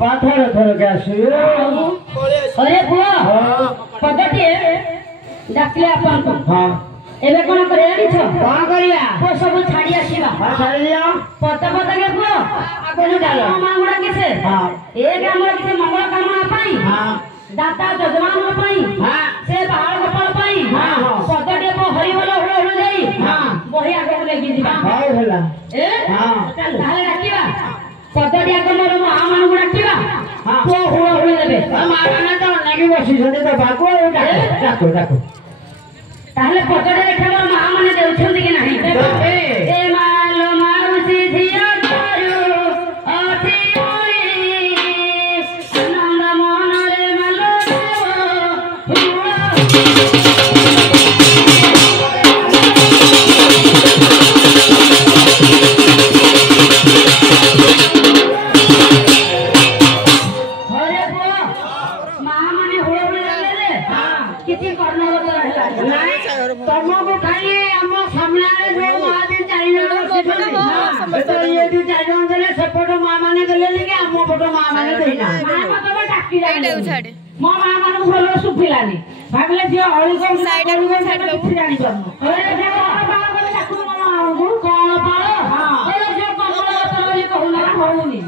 बापा थोड़े थोड़े के आसिए अरे पुआ पदटी डाकले अपन को हां एबे कोन करे किछ कोन करिया को सब छाड़ी आसीबा हां छाड़ी दियो पता पता के पुआ कोन डालो मांगुडा किसे हां एक हमर किसे मंगल कामना पाई हां दाता जजमान पाई हां से बाहर गोपाल पाई हां हां पदटी को हरि बोलो हो जाई हां बही आगे लेगी दिबा हाय होला ए हां ताले राखिबा पदटी आगे मोर महा मानगु राखिबा हां को हुआ हुए देबे माना तो नागी बसी छने तो बाको डाको डाको ताले पदटी देखा मोर महा माने देउछंती कि नाही ए मालो माउसी झिया तारू अति ओई आनंद मनरे मालो किसी कर्णवत तुमको खाली हम सामने जो महादेव चाहिए ये भी चाहिए उनसे सपोर्ट मां माने गले लेके हम फोटो मां माने देना मां तो डाकी जाए मो मां माने भलो सुफिलानी भागले जे हळी को साइड को किछि जानि परनो अरे जे बाबा को डाकू मो कोन पाळ हां ए जे कमल तोरी कहूना होउनी